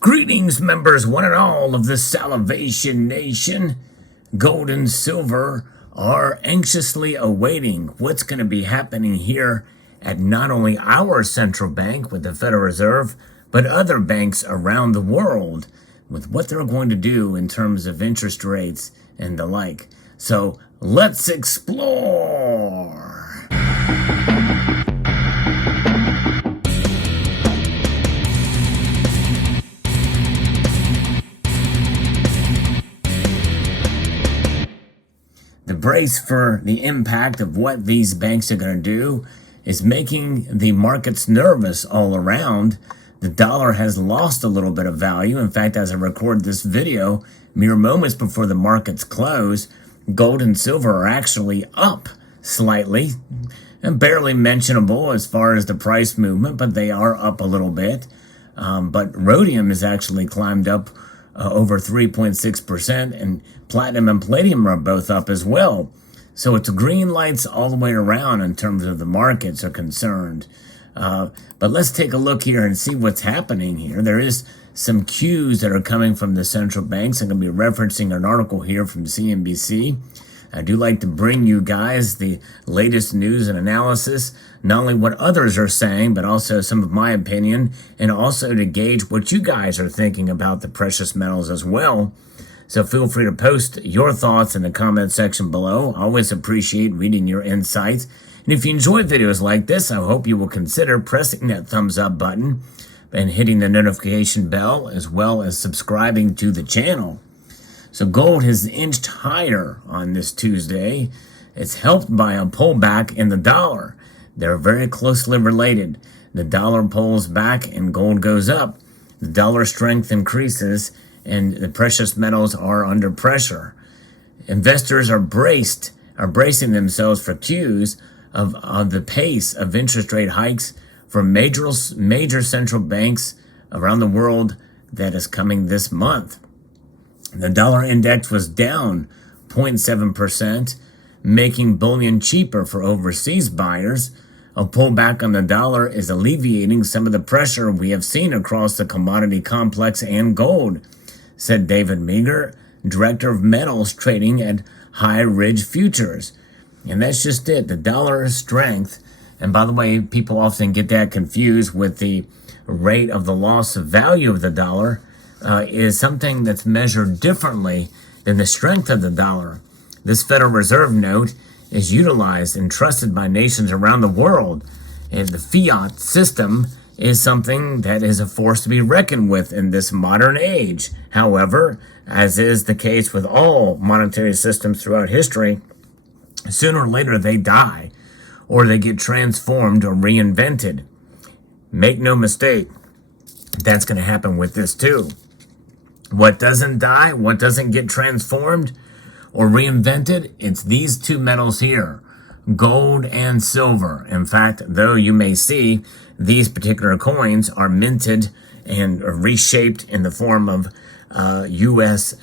Greetings, members, one and all of the Salivation Nation. Gold and silver are anxiously awaiting what's going to be happening here at not only our central bank with the Federal Reserve, but other banks around the world with what they're going to do in terms of interest rates and the like. So let's explore. The brace for the impact of what these banks are going to do is making the markets nervous all around. The dollar has lost a little bit of value. In fact, as I record this video, mere moments before the markets close, gold and silver are actually up slightly and barely mentionable as far as the price movement, but they are up a little bit. But rhodium has actually climbed up over 3.6%, and platinum and palladium are both up as well. So it's green lights all the way around in terms of the markets are concerned. But let's take a look here and see what's happening here. There is some cues that are coming from the central banks. I'm going to be referencing an article here from CNBC. I do like to bring you guys the latest news and analysis, not only what others are saying, but also some of my opinion, and also to gauge what you guys are thinking about the precious metals as well. So feel free to post your thoughts in the comment section below. I always appreciate reading your insights. And if you enjoy videos like this, I hope you will consider pressing that thumbs up button and hitting the notification bell, as well as subscribing to the channel. So gold has inched higher on this Tuesday. It's helped by a pullback in the dollar. They're very closely related. The dollar pulls back and gold goes up. The dollar strength increases and the precious metals are under pressure. Investors are bracing themselves for cues of the pace of interest rate hikes from major central banks around the world that is coming this month. The dollar index was down 0.7%, making bullion cheaper for overseas buyers. A pullback on the dollar is alleviating some of the pressure we have seen across the commodity complex and gold, said David Meagher, director of metals trading at High Ridge Futures. And that's just it, the dollar strength. And by the way, people often get that confused with the rate of the loss of value of the dollar. Is something that's measured differently than the strength of the dollar. This Federal Reserve note is utilized and trusted by nations around the world, and the fiat system is something that is a force to be reckoned with in this modern age. However, as is the case with all monetary systems throughout history, sooner or later they die, or they get transformed or reinvented. Make no mistake, that's going to happen with this too. What doesn't die, what doesn't get transformed or reinvented, it's these two metals here, gold and silver. In fact, though you may see these particular coins are minted and reshaped in the form of U.S.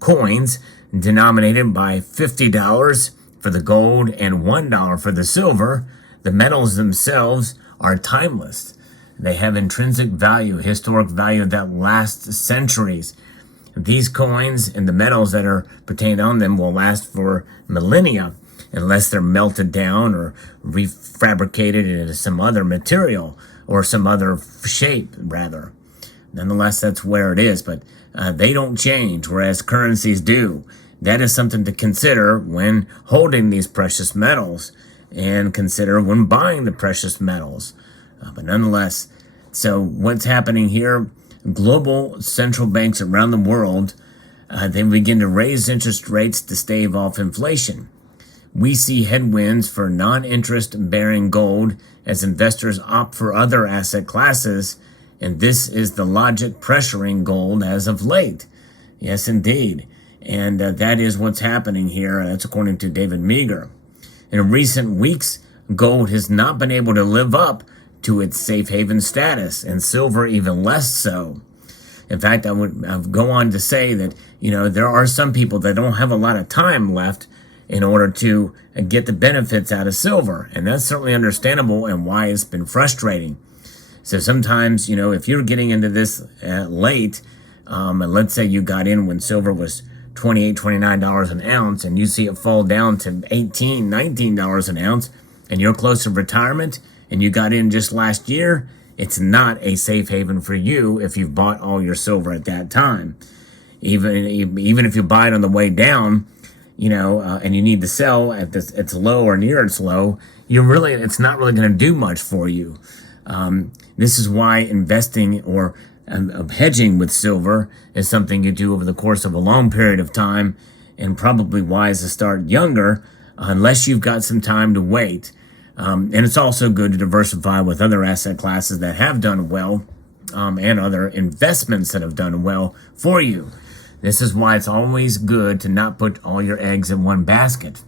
coins denominated by $50 for the gold and $1 for the silver, the metals themselves are timeless. They have intrinsic value, historic value that lasts centuries. These coins and the metals that are pertained on them will last for millennia unless they're melted down or refabricated into some other material or some other shape, rather. Nonetheless, that's where it is, but they don't change, whereas currencies do. That is something to consider when holding these precious metals and consider when buying the precious metals. But nonetheless, so what's happening here? Global central banks around the world, they begin to raise interest rates to stave off inflation. We see headwinds for non-interest bearing gold as investors opt for other asset classes, and this is the logic pressuring gold as of late. Yes, indeed. And that is what's happening here. That's according to David Meagher. In recent weeks, gold has not been able to live up to its safe haven status, and silver even less so. In fact, I would go on to say that, there are some people that don't have a lot of time left in order to get the benefits out of silver, and that's certainly understandable and why it's been frustrating. So sometimes, if you're getting into this late, and let's say you got in when silver was $28, $29 an ounce, and you see it fall down to $18, $19 an ounce, and you're close to retirement, and you got in just last year, it's not a safe haven for you if you've bought all your silver at that time. Even if you buy it on the way down, and you need to sell at its low or near its low, it's not really going to do much for you. This is why investing or hedging with silver is something you do over the course of a long period of time, and probably wise to start younger unless you've got some time to wait. And it's also good to diversify with other asset classes that have done well, and other investments that have done well for you. This is why it's always good to not put all your eggs in one basket.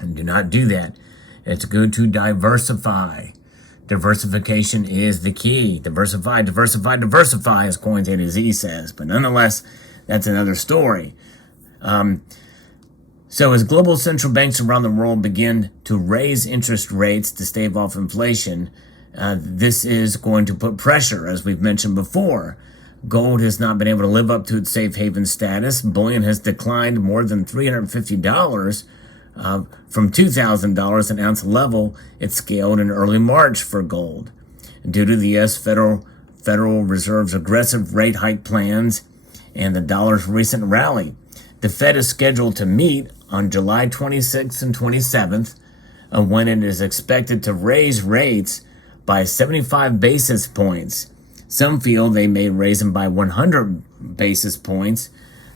And do not do that. It's good to diversify. Diversification is the key. Diversify, diversify, diversify, as Coins A to Z says. But nonetheless, that's another story. So as global central banks around the world begin to raise interest rates to stave off inflation, this is going to put pressure, as we've mentioned before. Gold has not been able to live up to its safe haven status. Bullion has declined more than $350 from $2,000 an ounce level it scaled in early March for gold. Due to the U.S. Federal Reserve's aggressive rate hike plans and the dollar's recent rally, the Fed is scheduled to meet on July 26th and 27th, when it is expected to raise rates by 75 basis points. Some feel they may raise them by 100 basis points.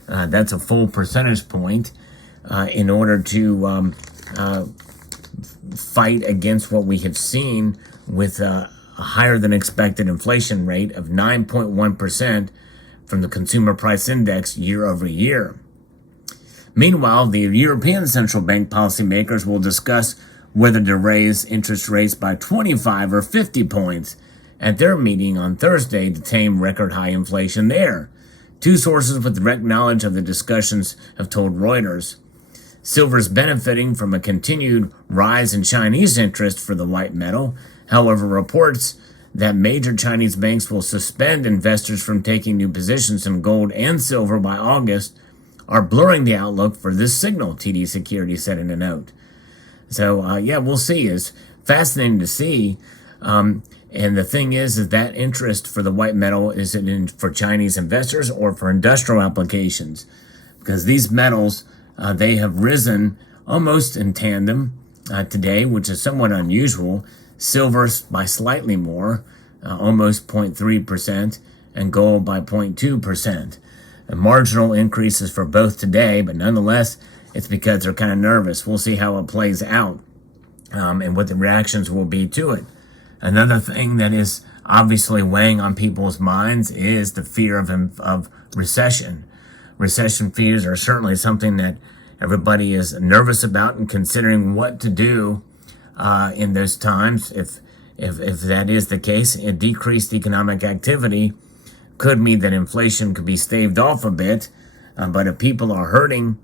That's a full percentage point in order to fight against what we have seen with a higher than expected inflation rate of 9.1% from the Consumer Price Index year over year. Meanwhile, the European Central Bank policymakers will discuss whether to raise interest rates by 25 or 50 points at their meeting on Thursday to tame record high inflation there. Two sources with direct knowledge of the discussions have told Reuters. Silver is benefiting from a continued rise in Chinese interest for the white metal. However, reports that major Chinese banks will suspend investors from taking new positions in gold and silver by August are blurring the outlook for this signal, TD Securities said in a note. So, we'll see. It's fascinating to see. And the thing is that interest for the white metal is for Chinese investors or for industrial applications, because these metals, they have risen almost in tandem today, which is somewhat unusual. Silver by slightly more, almost 0.3%, and gold by 0.2%. Marginal increases for both today, but nonetheless, it's because they're kind of nervous. We'll see how it plays out, and what the reactions will be to it. Another thing that is obviously weighing on people's minds is the fear of recession. Recession fears are certainly something that everybody is nervous about and considering what to do in those times. If that is the case, a decreased economic activity could mean that inflation could be staved off a bit. But if people are hurting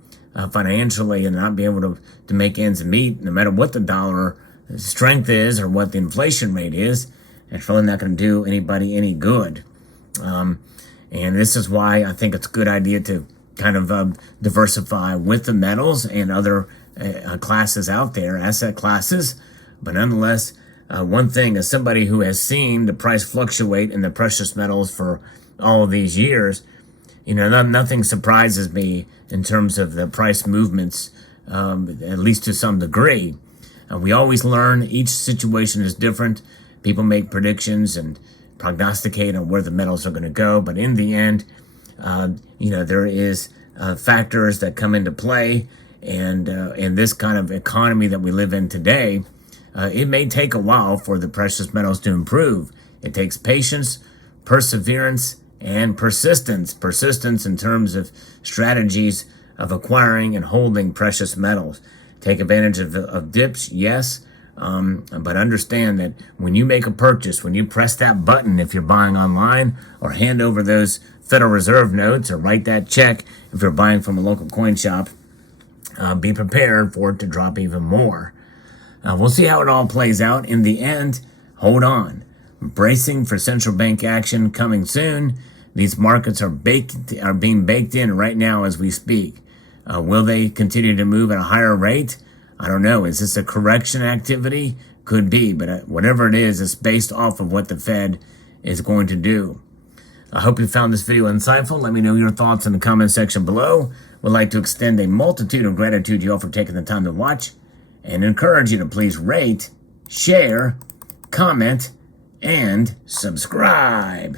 financially and not being able to make ends meet, no matter what the dollar strength is or what the inflation rate is, it's really not going to do anybody any good. And this is why I think it's a good idea to kind of diversify with the metals and other classes out there, asset classes. But nonetheless, one thing, as somebody who has seen the price fluctuate in the precious metals for all of these years, nothing surprises me in terms of the price movements, at least to some degree. We always learn. Each situation is different. People make predictions and prognosticate on where the metals are going to go. But in the end, there is factors that come into play. And in this kind of economy that we live in today, it may take a while for the precious metals to improve. It takes patience, perseverance, and persistence. Persistence in terms of strategies of acquiring and holding precious metals. Take advantage of dips, yes, but understand that when you make a purchase, when you press that button if you're buying online, or hand over those Federal Reserve notes, or write that check if you're buying from a local coin shop, be prepared for it to drop even more. We'll see how it all plays out. In the end, hold on. bracing for central bank action coming soon. These markets are being baked in right now as we speak. Will they continue to move at a higher rate? I don't know. Is this a correction activity? Could be, but whatever it is, it's based off of what the Fed is going to do. I hope you found this video insightful. Let me know your thoughts in the comment section below. Would like to extend a multitude of gratitude to you all for taking the time to watch, and encourage you to please rate, share, comment, and subscribe.